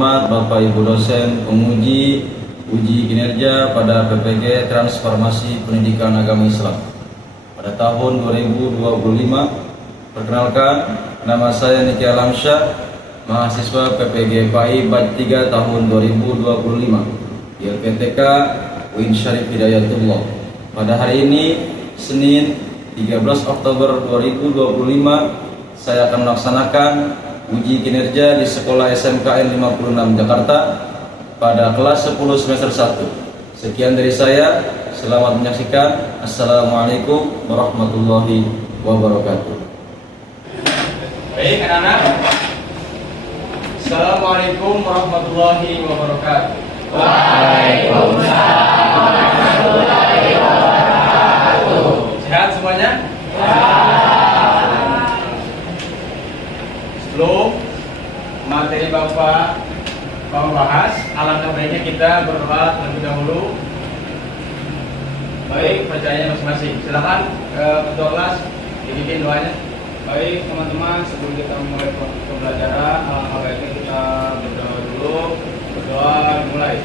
terhormat Bapak Ibu dosen penguji uji kinerja pada PPG Transformasi Pendidikan Agama Islam pada tahun 2025. Perkenalkan, nama saya Niki Alamsyah, mahasiswa PPG PAI Batch 3 tahun 2025 di LPTK UIN Syarif Hidayatullah. Pada hari ini, Senin 13 Oktober 2025, saya akan melaksanakan uji kinerja di Sekolah SMKN 56 Jakarta pada kelas 10 semester 1. Sekian dari saya, selamat menyaksikan. Assalamualaikum warahmatullahi wabarakatuh. Baik anak-anak, Assalamualaikum warahmatullahi wabarakatuh. Waalaikumsalam warahmatullahi wabarakatuh. Sehat semuanya? Sebelum materi Bapak bahas, alangkah baiknya kita berdoa terlebih dahulu. Baik, bacaannya masing-masing. Silakan ketua kelas dibikin doanya. Baik teman-teman, sebelum kita mulai pembelajaran, alangkah baiknya kita berdoa dulu. Berdoa dimulai.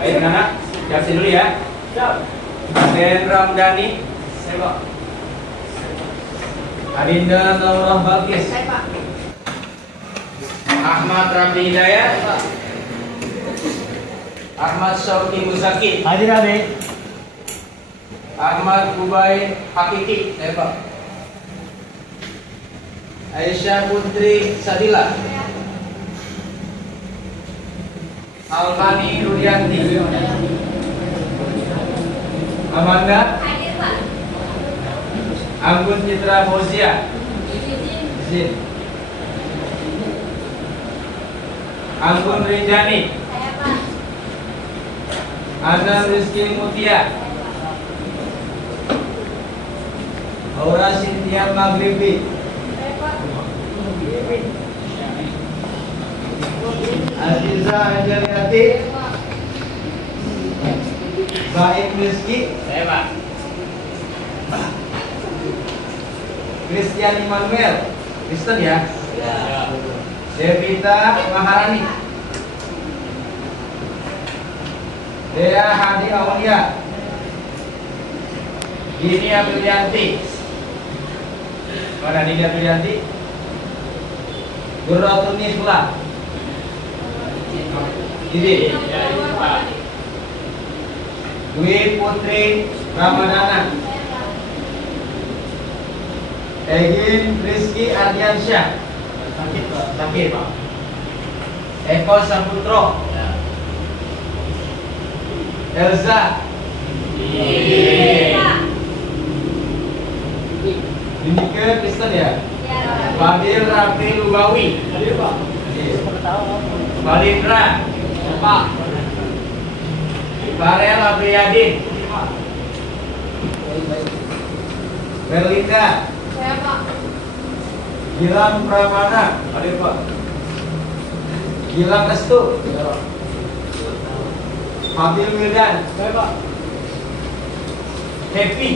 Baik anak-anak, kasih dulu ya. Ben Ramdhani, Adinda Laurah Balkis, Ahmad Rabdi Hidayat, Ahmad Syauki Muzaki, Hadir adik. Ahmad Kubai Hakiki, Aisyah Putri Sadila, Alvani Rudianti, Amanda, Anggun Citra Fauzia, Izin, Anggun Rinjani, Azam Rizky Mutia, Aura Cynthia Maghribi, Aziza Anjaliati, Baim Rizky, Christian Immanuel, Kristen ya, Devita Maharani, Dea Hadi Aulia, Gini Aprilianti, mana Dini Aprilianti, Gurratun Nisla, Gini, Dwi Putri Ramadana, Egin Rizky Ardiansyah, sakit Pak, Eko Saputro, Elza, ini ke Kristen ya? Fadil Rafi Lubawi, Balindra, Pak, Farel Apriyadin, Berlinda, Gilang Pramana, Pak, Gilang Restu. Fadil Wildan. Happy.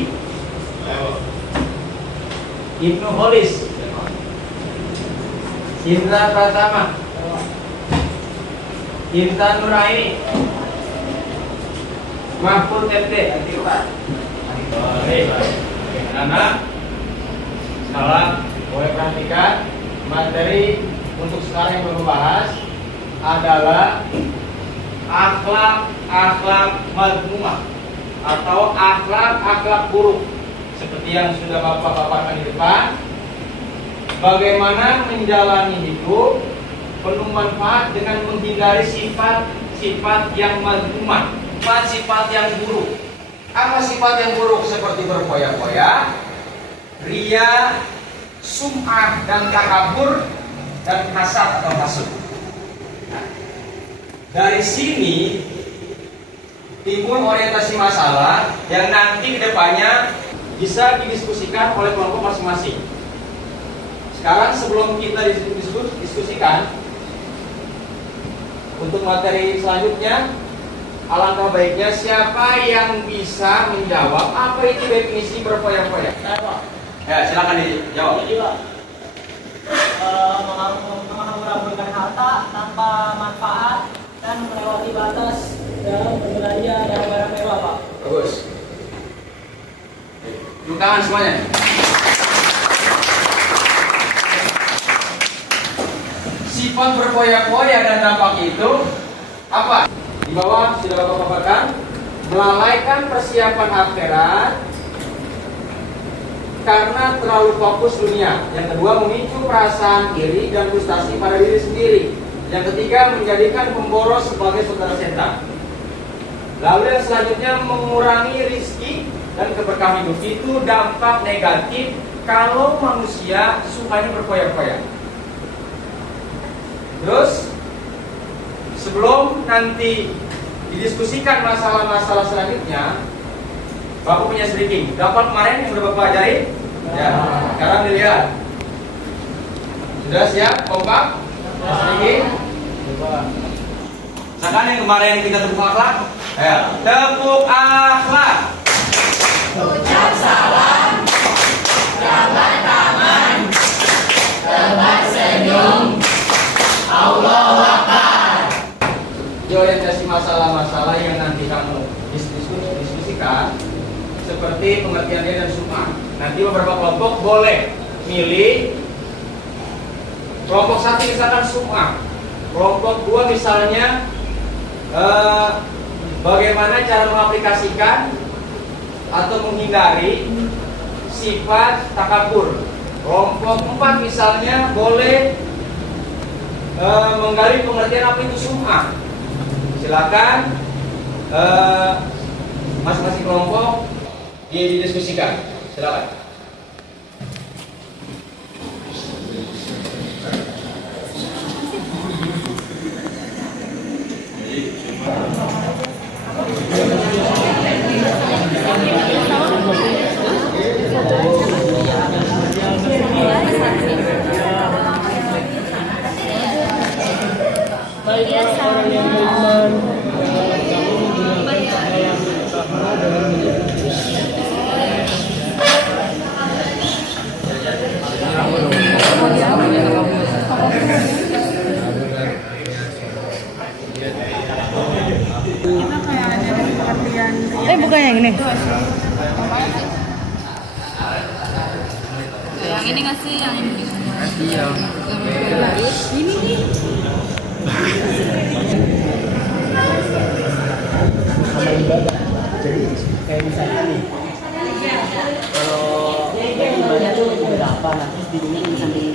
Ibnu Holis. Indra Pratama. Intan Nuraini. Mahfud MT. Anak, salam. Boleh perhatikan materi untuk sekarang yang belum bahas adalah akhlak madmumah atau akhlak buruk, seperti yang sudah Bapak paparkan di depan. Bagaimana menjalani hidup penuh manfaat dengan menghindari sifat yang madmumah, sifat yang buruk. Apa sifat yang buruk? Seperti berfoya-foya, ria, sum'ah dan takabur, dan hasad atau hasud. Nah, dari sini timbul orientasi masalah yang nanti kedepannya bisa didiskusikan oleh kelompok masing-masing. Sekarang sebelum kita diskusikan untuk materi selanjutnya, alangkah baiknya siapa yang bisa menjawab apa itu definisi berfoya-foya. Ya, silakan dijawab. Menghambur-hamburkan harta tanpa manfaat dan melewati batas dalam berbelanja dan barang mewah, Pak. Bagus. Tepuk tangan semuanya. Sifat berfoya-foya dan dampak itu apa? Di bawah sudah Bapak paparkan, melalaikan persiapan akhirat karena terlalu fokus dunia. Yang kedua, memicu perasaan iri dan frustasi pada diri sendiri. Yang ketiga, menjadikan pemboros sebagai saudara setan. Lalu yang selanjutnya, mengurangi rizki dan keberkahan hidup. Itu dampak negatif kalau manusia sukanya berfoya-foya. Terus, sebelum nanti didiskusikan masalah-masalah selanjutnya, Bapak punya sedikit. Dapat kemarin yang sudah Bapak ajarin? Ya. Sekarang dilihat. Sudah siap? Kompak? Sedikit? Misalkan yang kemarin kita tepuk akhlak. Ya. Tepuk akhlak. Ucap salam, jabat tangan, tebar senyum, Allahu Akbar. Di orientasi masalah-masalah yang nanti kamu diskusikan, seperti pengertian dia dan sum'ah. Nanti beberapa kelompok boleh milih. Kelompok satu misalkan sum'ah, kelompok dua misalnya bagaimana cara mengaplikasikan atau menghindari sifat takabur. Kelompok 4 misalnya boleh menggali pengertian apa itu sum'ah. Silakan masing-masing kelompok didiskusikan. Silakan. Bukan yang ini. Yang ini nggak sih? Yang ini? Iya. Ini nih. Jadi kayak misalnya nih, kalau ibadah tuh berapa, nah terus di sini bisa di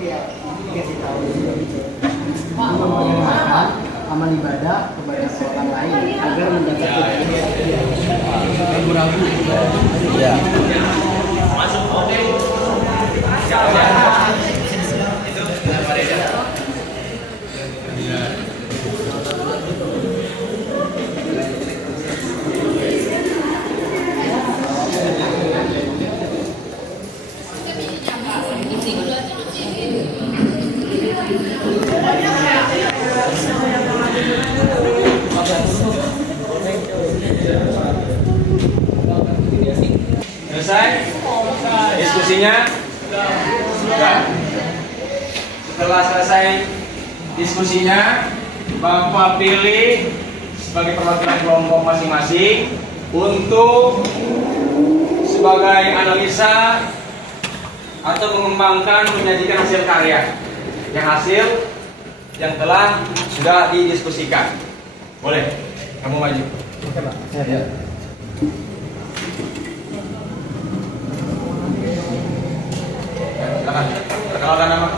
kayak dikasih tahu juga gitu. Mengajarkan amal ibadah kepada orang lain agar menjaga ragu-ragu. Ya. selesai? Diskusinya? Sudah. Setelah selesai diskusinya, Bapak pilih sebagai perwakilan kelompok masing-masing untuk sebagai analisa atau mengembangkan menyajikan hasil karya yang telah sudah didiskusikan. Boleh, kamu maju. Oke, Pak. Ya. Silakan, perkenalkan nama.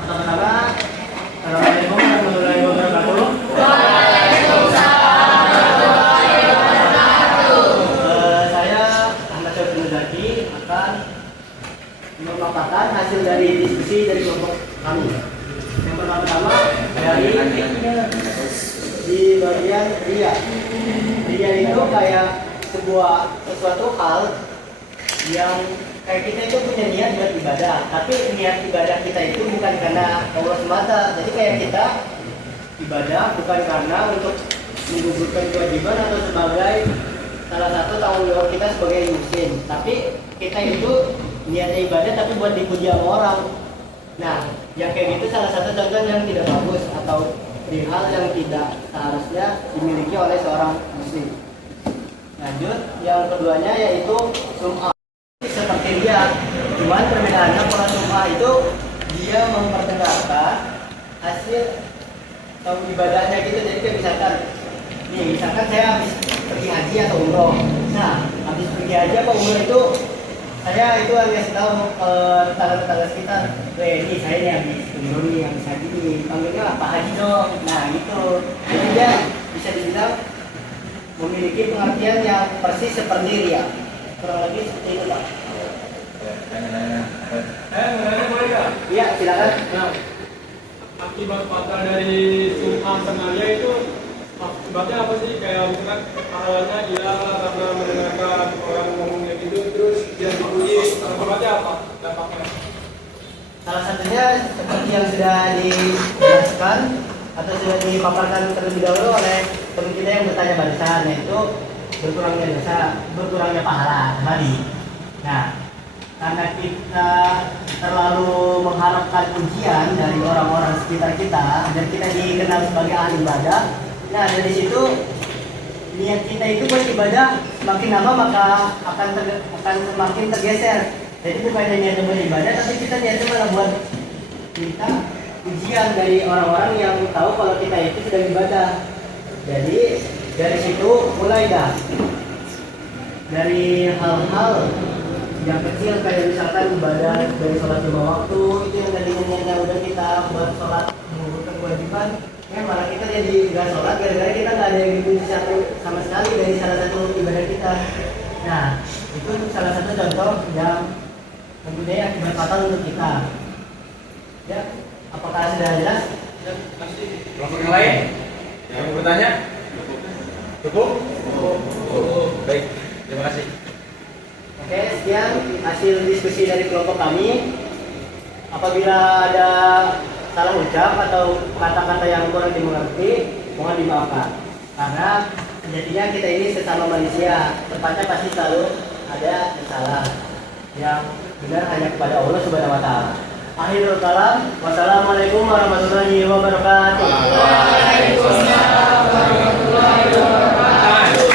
Pertama-tama, Assalamualaikum warahmatullahi wabarakatuh. Saya Ahmad Syafrin Zaki akan memaparkan hasil dari diskusi dari kelompok kami. Yang pertama dari di bagian ria. Ria itu kayak sesuatu hal yang kayak kita itu punya niat buat ibadah, tapi niat ibadah kita itu bukan karena Allah semata. Jadi kayak kita ibadah bukan karena untuk menggugurkan kewajiban atau sebagai salah satu tanggung jawab kita sebagai muslim, tapi kita itu niatnya ibadah tapi buat dipuji sama orang. Nah, yang kayak gitu salah satu contoh yang tidak bagus atau hal yang tidak seharusnya dimiliki oleh seorang muslim. Lanjut, yang keduanya yaitu sum'ah. Seperti dia, cuman perbedaannya kalau sum'ah itu dia memperdengarkan hasil atau ibadahnya gitu. Jadi kayak misalkan saya habis pergi haji atau umroh. Nah, habis pergi haji atau umroh itu saya itu ngasih tahu tetangga-tetangga sekitar, ini saya nih habis umroh nih, habis haji nih, panggilnya apa haji dong. Nah gitu, jadi dia bisa dibilang memiliki pengertian yang persis seperti dia. Kurang lebih seperti itu, Pak. Boleh nggak? Iya, silakan. Nah, akibat fatal dari sum'ah sengaja itu akibatnya apa sih? Kayak misalkan pahalanya hilang karena mendengarkan orang ngomong kayak gitu, terus dia dipuji, akibatnya apa dampaknya? Salah satunya seperti yang sudah dijelaskan atau sudah dipaparkan terlebih dahulu oleh teman kita yang bertanya barusan, yaitu berkurangnya dosa, berkurangnya pahala kembali. Nah, karena kita terlalu mengharapkan pujian dari orang-orang sekitar kita dan kita dikenal sebagai ahli ibadah, nah dari situ niat kita itu buat ibadah semakin lama maka akan semakin tergeser. Jadi bukan niatnya buat ibadah, tapi kita niatnya malah buat kita pujian dari orang-orang yang tahu kalau kita itu sedang ibadah. Jadi dari situ mulai dah dari hal-hal yang kecil kayak misalkan ibadah dari sholat 5 waktu itu yang tadi niatnya udah kita buat sholat menggugurkan kewajiban, ya malah kita jadi nggak sholat gara-gara kita nggak ada yang dipuji sama sekali dari salah satu ibadah kita. Nah itu salah satu contoh yang mempunyai akibat fatal untuk kita. Ya, apakah sudah jelas? Kelompok yang lain yang mau bertanya? Cukup? Baik, terima kasih. Oke, sekian hasil diskusi dari kelompok kami. Apabila ada salah ucap atau kata-kata yang kurang dimengerti, mohon dimaafkan. Karena sejatinya kita ini sesama manusia, tempatnya pasti selalu ada yang salah. Yang benar hanya kepada Allah Subhanahu wa taala. Akhirul kalam, wassalamualaikum warahmatullahi wabarakatuh. Waalaikumsalam warahmatullahi wabarakatuh.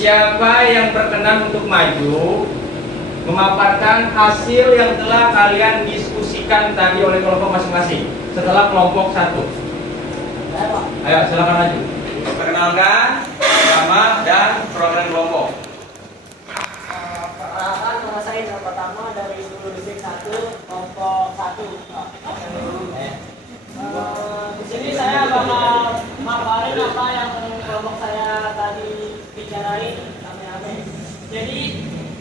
Siapa yang berkenan untuk maju memaparkan hasil yang telah kalian diskusikan tadi oleh kelompok masing-masing setelah kelompok satu? Ayo, silakan maju. Perkenalkan nama dan program kelompok. Perkenalkan, nama saya yang pertama dari Guru Distrik 1, kelompok 1. Di sini saya bakal maparin apa yang kelompok saya tadi bicarain rame-rame. Jadi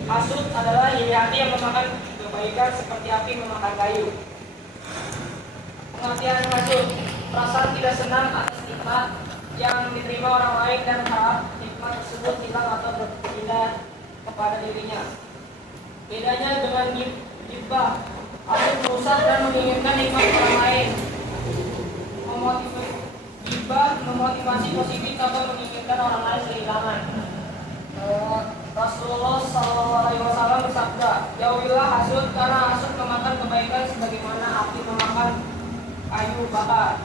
hasud adalah iri hati yang memakan kebaikan seperti api memakan kayu. Pengertian hasud, perasaan tidak senang atas nikmat yang diterima orang lain dan harap nikmat tersebut hilang atau berpindah kepada dirinya. Bedanya dengan ghibah, hasud merusak dan menginginkan nikmat orang lain. Memotivasi Gibah memotivasi positif atau menginginkan orang lain kehilangan. Rasulullah SAW bersabda, jauhilah hasud karena hasud memakan kebaikan sebagaimana api memakan kayu bakar.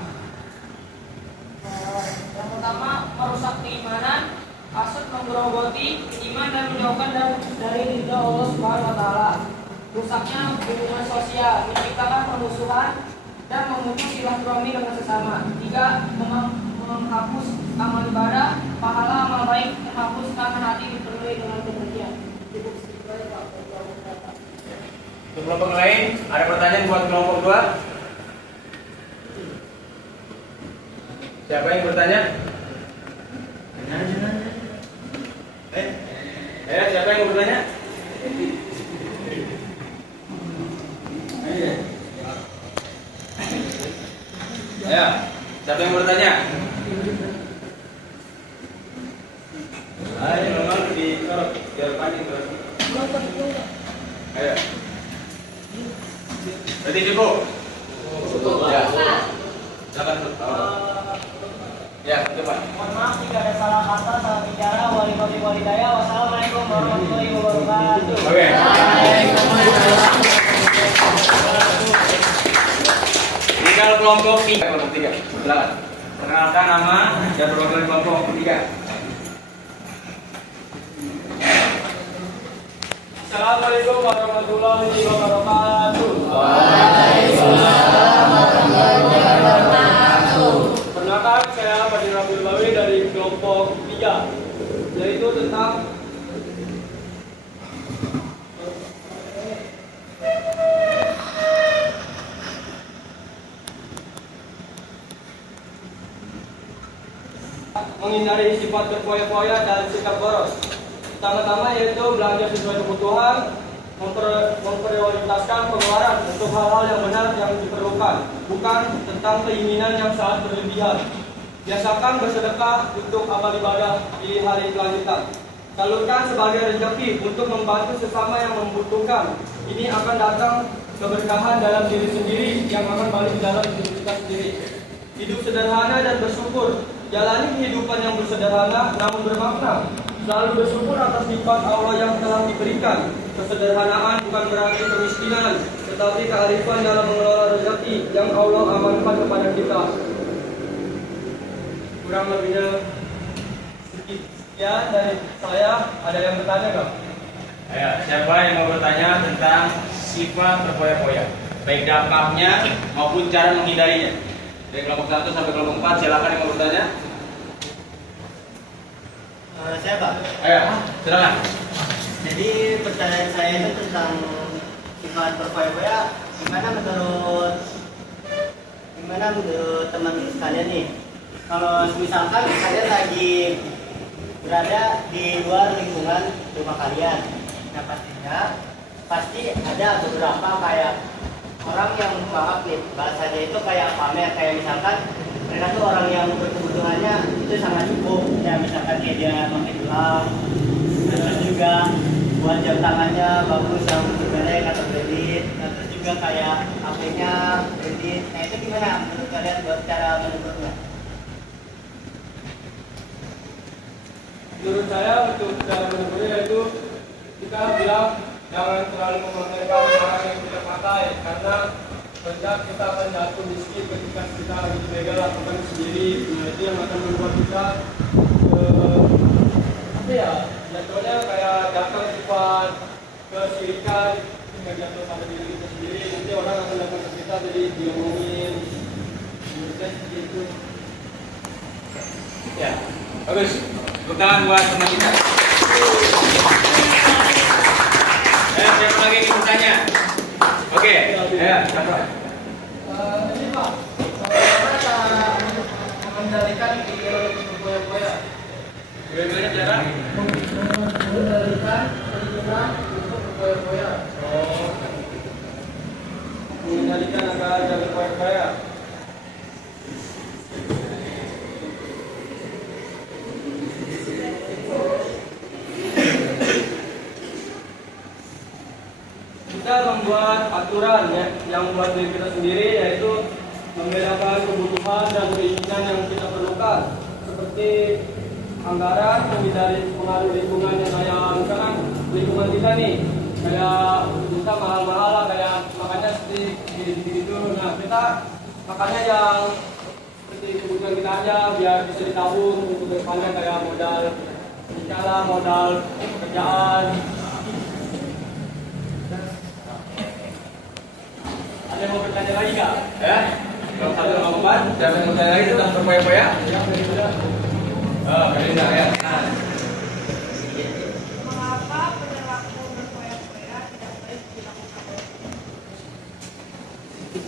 Yang pertama, merusak keimanan. Hasud menggerogoti iman dan menjauhkan dari ridha Allah Subhanahu wa taala. Rusaknya hubungan sosial, menciptakan permusuhan dan memutus silaturahmi dengan sesama. 3. Menghapus amal ibadah, pahala amal baik terhapus karena hati dipenuhi dengan kebencian. Cukup segitu aja Pak. Untuk kelompok lain, ada pertanyaan buat kelompok 2? Siapa yang bertanya? Siapa yang bertanya? Ya, siapa yang bertanya? Ayo, nomor di korok, biar panik berarti. Ayo. Berarti cukup? Ya. Silakan. Ya, coba. Mohon maaf jika ada salah kata, salah bicara. Walidaya. Wassalamualaikum warahmatullahi wabarakatuh. Oke. Ini kalau kelompok 3. Silakan. Perkenalkan nama dan perwakilan kelompok 3. Assalamualaikum warahmatullahi wabarakatuh. Perkenalkan, saya Fadil Abdul Bawi dari kelompok 3, yaitu tentang menghindari sifat berfoya-foya dan sikap boros. Pertama-tama yaitu belanja sesuai kebutuhan, memprioritaskan pengeluaran untuk hal-hal yang benar yang diperlukan, bukan tentang keinginan yang sangat berlebihan. Biasakan bersedekah untuk amal ibadah di hari kelanjutan. Salurkan sebagai rezeki untuk membantu sesama yang membutuhkan. Ini akan datang keberkahan dalam diri sendiri yang akan balik dalam diri kita sendiri. Hidup sederhana dan bersyukur. Jalani kehidupan yang bersederhana namun bermakna. Selalu bersyukur atas nikmat Allah yang telah diberikan. Kesederhanaan bukan berarti kemiskinan, tetapi kearifan dalam mengelola rezeki yang Allah amankan kepada kita. Kurang lebihnya sekian dari saya. Ada yang bertanya nggak? Ayo, siapa yang mau bertanya tentang sifat berfoya-foya, baik dampaknya maupun cara menghindarinya? Dari kelompok 1 sampai kelompok 4, silakan yang mau bertanya. Saya Pak. Ayo, silakan. Jadi pertanyaan saya itu tentang sifat berfoya-foya. Gimana menurut teman sekalian nih? Kalau misalkan kalian lagi berada di luar lingkungan rumah kalian, nah pasti ada beberapa kayak orang yang maaf nih, bahasanya itu kayak pamer, kayak misalkan mereka tuh orang yang berkebutuhannya itu sangat cukup, ya misalkan kayak dia pakai gelang, terus juga buat jam tangannya bagus yang bermerek atau kredit, terus juga kayak HP-nya kredit. Nah itu gimana menurut kalian buat cara menurutnya? Menurut saya untuk cara menurutnya itu kita bilang jangan terlalu memakaikan barang yang tidak pakai, karena banyak kita akan jatuh miskin ketika kita lagi dibegal lakukan sendiri. Nah itu yang akan membuat kita jatuhnya kayak jatuh sifat kesirikan, nggak jatuh pada diri kita sendiri. Nanti orang akan datang ke kita jadi diomongin. Menurut saya seperti itu. Ya, bagus. Tepuk tangan buat teman kita. Siapa lagi yang bertanya? Oke, ya, siapa? Ini Pak, bagaimana cara mengendalikan pikiran berfoya-foya? Bagaimana cara? Mengendalikan pikiran untuk berfoya-foya. Mengendalikan agar jangan foya-foya. Kita membuat aturan ya, yang buat diri kita sendiri, yaitu membedakan kebutuhan dan keinginan yang kita perlukan, seperti anggaran menghindari pengaruh lingkungan yang kayak misalkan lingkungan kita nih kayak kita mahal-mahal lah, kayak makanya seperti gitu. Nah, kita makanya yang seperti kebutuhan kita aja biar bisa ditabung untuk depannya, kayak modal nikah, modal pekerjaan. Ada yang mau bertanya lagi nggak? Ya, kalau ada obat, jangan bertanya lagi tentang berpoya-poya. Belinda ya. Mengapa perilaku berpoya-poya tidak baik dilakukan?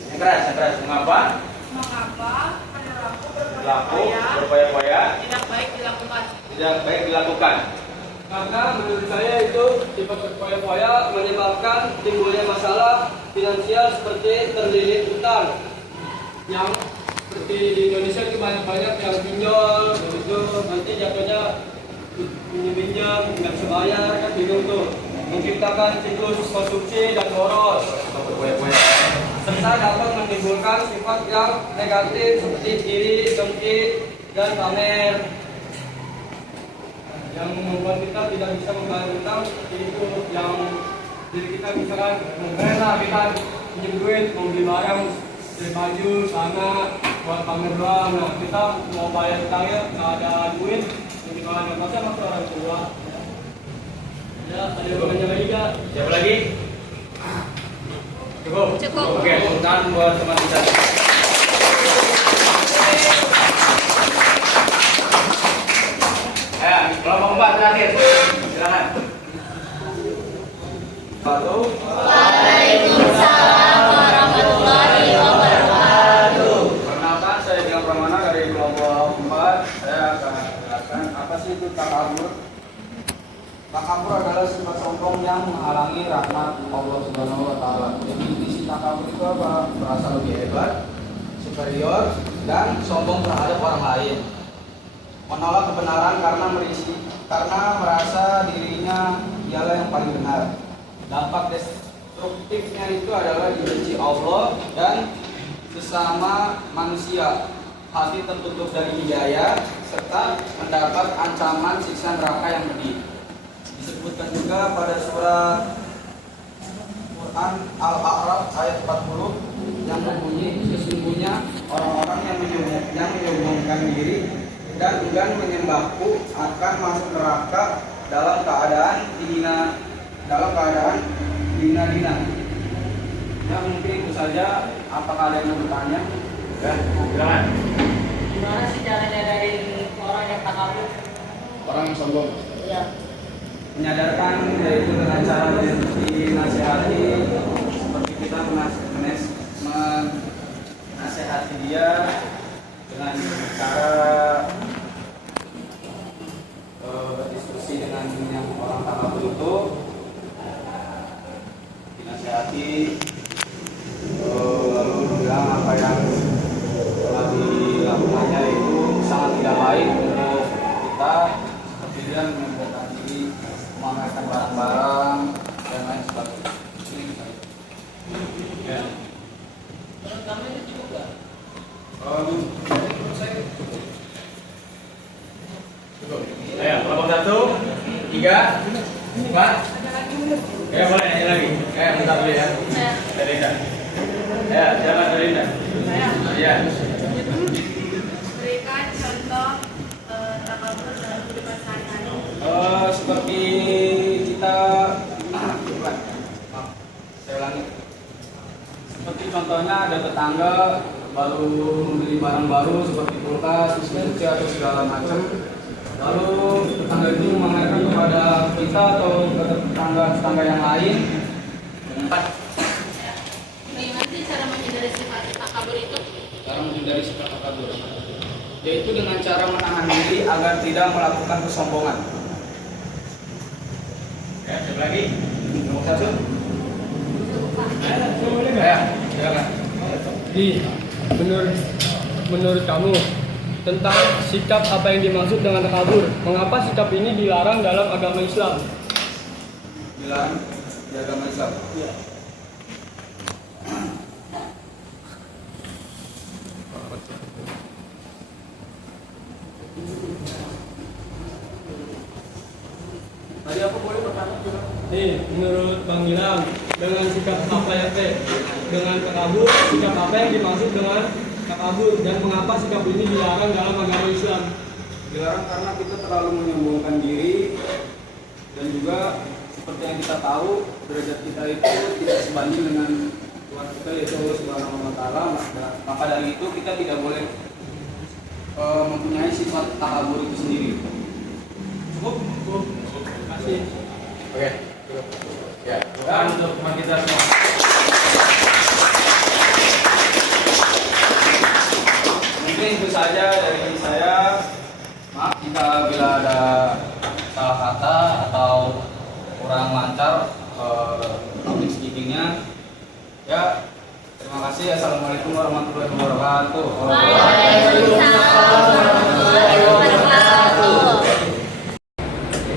Yang keras. Mengapa? Mengapa perilaku Perilaku berpoya-poya berpoya-poya tidak baik dilakukan? tidak baik dilakukan. Karena menurut saya itu sifat berpoya-poya menyebabkan timbulnya masalah finansial seperti terlilit utang, yang seperti di Indonesia itu banyak yang pinjol, begitu nanti jatuhnya pinjam nggak bisa bayar, kan bingung tuh, menciptakan siklus konsumsi dan boros, Berpoya-poya. serta dapat menimbulkan sifat yang negatif seperti iri, dengki, dan pamer, yang membuat kita tidak bisa membayar utang. Seperti itu yang diri kita misalkan rela kita pinjam duit mau beli barang, beli baju, sana buat pamer doang. Nah, kita mau bayar utangnya nggak ada duit, gimana? Masa orang tua. Ya, ada yang mau nanya lagi nggak? Siapa lagi? Cukup. Cukup. Oke, tepuk tangan buat teman kita. Ya, kelompok 4 terakhir. Silakan. Satu. Waalaikumsalam warahmatullahi wabarakatuh. Perkenalkan, saya Dian Pramana dari kelompok 4. Saya akan menjelaskan apa sih itu takabur. Takabur adalah sifat sombong yang menghalangi rahmat Allah Subhanahu wa taala. Definisi takabur itu apa? Merasa lebih hebat, superior, dan sombong terhadap orang lain. Menolak kebenaran karena merasa dirinya dialah yang paling benar. Dampak destruktifnya itu adalah dibenci Allah dan sesama manusia, hati tertutup dari hidayah, serta mendapat ancaman siksa neraka yang pedih. Disebutkan juga pada surat Quran Al-A'raf ayat 40 yang berbunyi, sesungguhnya orang-orang yang menyombongkan diri dan enggan menyembahku akan masuk neraka dalam keadaan dina. Ya, mungkin itu saja. Apakah ada yang mau bertanya? Ya, silakan. Gimana sih cara nyadarin orang yang takabur? Orang yang sombong. Iya. Menyadarkan yaitu dengan cara dinasehati, seperti kita menasehati dia dengan cara berdiskusi dengan yang orang takabur itu, dinasehati, lalu bilang apa yang telah dilakukannya itu sangat tidak baik untuk kita, seperti dia menempatkan diri, memamerkan barang-barang dan lain sebagainya. Ya. Menurut kamu itu cukup nggak? Menurut saya Cukup. Ayo, kelompok 1, 3, 4. Ya, boleh nanya lagi. Bentar dulu ya. Delinda. Ya, silakan Delinda. Ya. Berikan contoh takabur dalam kehidupan sehari-hari. Seperti kita saya ulangi. Seperti contohnya ada tetangga baru membeli barang baru seperti kulkas, mesin cuci atau segala macam. Lalu tetangga itu memamerkan kepada kita atau ke tetangga yang lain. 4. Bagaimana sih cara menghindari sifat takabur itu? Cara menghindari sifat takabur, yaitu dengan cara menahan diri agar tidak melakukan kesombongan. Ya, siapa lagi? Nomor 1. Ya, Silakan. menurut kamu tentang sikap apa yang dimaksud dengan takabur? Mengapa sikap ini dilarang dalam agama Islam? Bilang di agama Islam. Nih, menurut Bang Gilang, dengan sikap apa ya teh? Dengan takabur, sikap apa yang dimaksud dengan takabur dan mengapa sikap ini dilarang dalam agama Islam? Dilarang karena kita terlalu menyombongkan diri dan juga seperti yang kita tahu derajat kita itu tidak sebanding dengan Tuhan kita yaitu Allah Subhanahu wa taala. Maka dari itu kita tidak boleh mempunyai sifat takabur itu sendiri. Cukup? Terima kasih. Oke. Ya, doa untuk teman kita semua. Mungkin itu saja dari saya. Maaf jika bila ada salah kata atau kurang lancar public speakingnya. Ya, terima kasih. Assalamualaikum warahmatullahi wabarakatuh.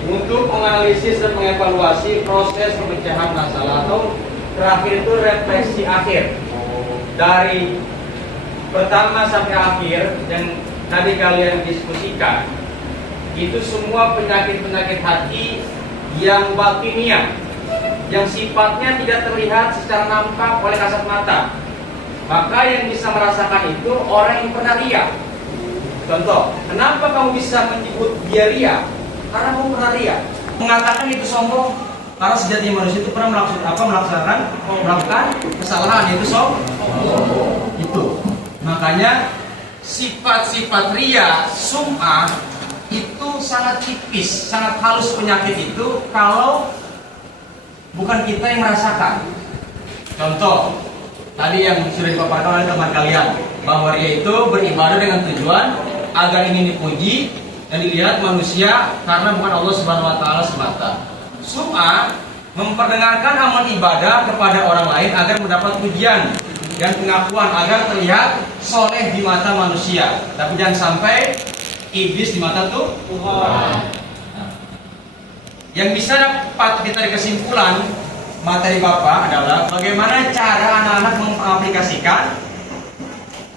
Untuk menganalisis dan mengevaluasi proses pemecahan masalah atau terakhir itu refleksi akhir dari pertama sampai akhir yang tadi kalian diskusikan, itu semua penyakit-penyakit hati yang batiniah, yang sifatnya tidak terlihat secara nampak oleh kasat mata. Maka yang bisa merasakan itu orang yang pernah ria. Contoh, kenapa kamu bisa menyebut dia ria? Karena kamu pernah ria. Mengatakan itu sombong, karena sejati manusia itu pernah melakukan kesalahan, itu sombong. Itu. Makanya sifat-sifat ria, sum'ah itu sangat tipis, sangat halus penyakit itu kalau bukan kita yang merasakan. Contoh, tadi yang sudah dipaparkan oleh teman kalian, bahwa ria itu beribadah dengan tujuan agar ingin dipuji dan dilihat manusia karena bukan Allah Subhanahu wa taala semata. Sum'ah memperdengarkan amal ibadah kepada orang lain agar mendapat pujian dan pengakuan agar terlihat soleh di mata manusia. Tapi jangan sampai iblis di mata Tuhan. Nah, yang bisa dapat ditarik kesimpulan materi Bapak adalah bagaimana cara anak-anak mengaplikasikan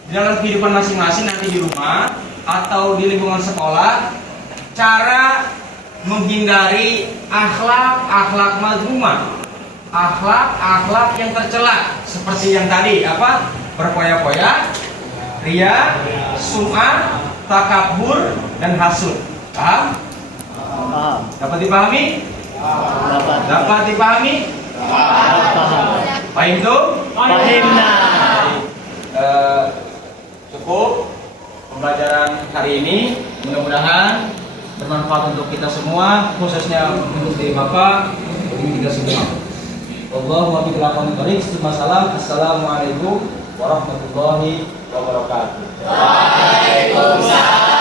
di dalam kehidupan masing-masing nanti di rumah atau di lingkungan sekolah, cara menghindari akhlak mazmumah, akhlak yang tercela seperti yang tadi berpoya-poya, ria, sum'ah, takabur, dan hasud. Paham? Paham. Dapat dipahami? Dapat dipahami? Paham itu? Pahimna. Cukup pembelajaran hari ini, mudah-mudahan bermanfaat untuk kita semua, khususnya untuk diri Bapak, untuk kita semua. Allahumma billahi taufiq. Assalamualaikum warahmatullahi wabarakatuh. Waalaikumsalam.